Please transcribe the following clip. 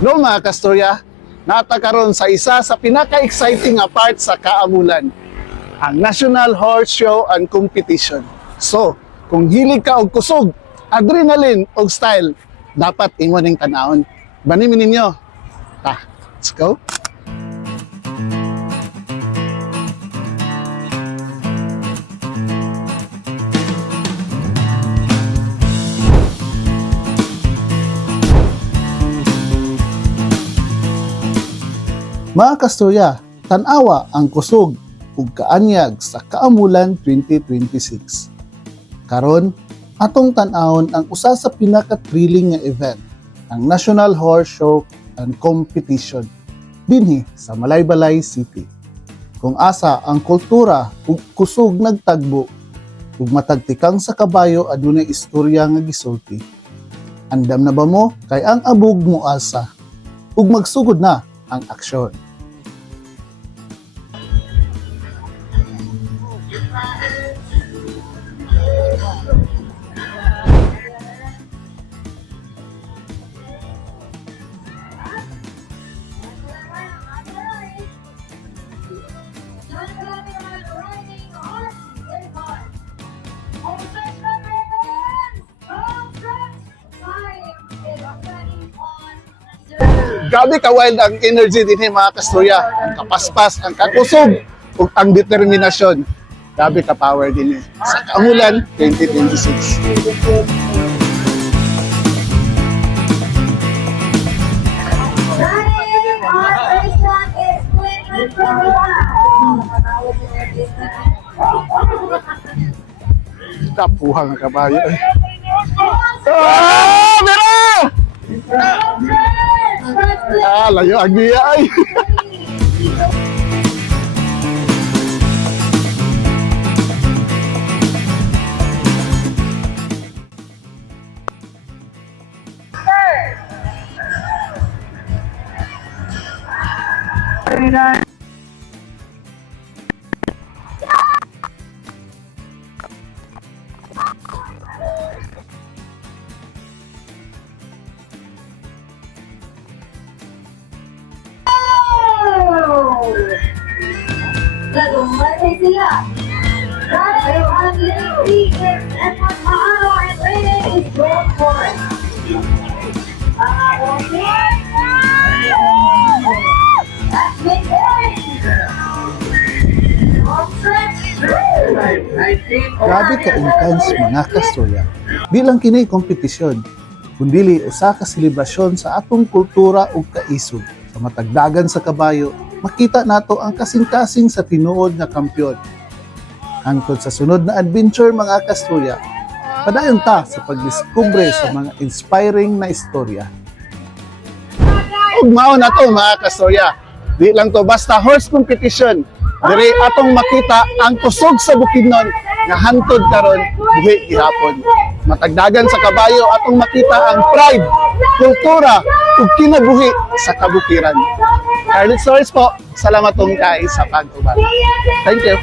No mga kastorya, natakaroon sa isa sa pinaka-exciting nga part sa Kaamulan, ang National Horse Show and Competition. So, kung hilig ka og kusog, adrenaline og style, dapat ingon ning tanawon. Banimin ninyo. Let's go. Mga kastorya, tanawa ang kusog ug kaanyag sa Kaamulan 2026. Karon, atong tan-awon ang usa sa pinaka-thrilling nga event, ang National Horse Show and Competition dinhi sa Malaybalay City. Kung asa ang kultura ug kusog nagtagbo ug matagtikang sa kabayo adunay istorya nga gisulti. Andam na ba mo kay ang abog mo asa ug magsugod na ang aksyon. Grabe ka wild ang energy din mga kastorya, ang kapaspas, ang kakusog, ug ang determinasyon. Grabe ka power din sa Kaamulan 2026. Kapuhang kabayo. Mera! Layo ang niya ay. Nag-umatay sila. Dahil ang lady and Mahalo and Lady is going for it. That's big boy. Grabe ka intense mga kastorya. Bilang kini kompetisyon, kundili usa ka selebrasyon sa atong kultura ug kaisog. Sa matagdagan sa kabayo, makita nato ang kasing-kasing sa tinuod nga kampyon. Hangtod sa sunod na adventure mga kastorya, padayon ta sa pagdiskubre sa mga inspiring na istorya. Ug mao na to mga kastorya, di lang to basta horse competition. Diri atong makita ang kusog sa Bukidnon nga hantod karon buhi gihapon. Matagdagan sa kabayo atong makita ang pride, kultura ug kinabuhi sa kabukiran. Carlet Stories po, salamat tong kay sa pag-ubang. Thank you.